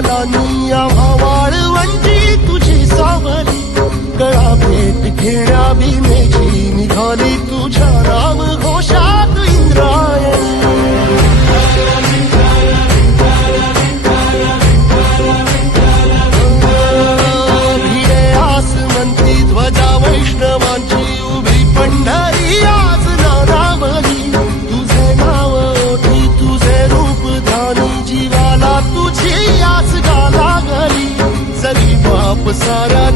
पावलांनी आम्हा वाळवंटी तुझी सावली, गळा भेट घेण्या भीमेची निघाली तुझ्या नाम घोषात इंद्रायणी. भिडे आसमंती ध्वजा वैष्णवांची उभी पंढरी आज नानावली, तुझे नाव ओठी तुझे रूप ध्यानी जीवाला तुझी आस गा लागली. जरी बाप सारा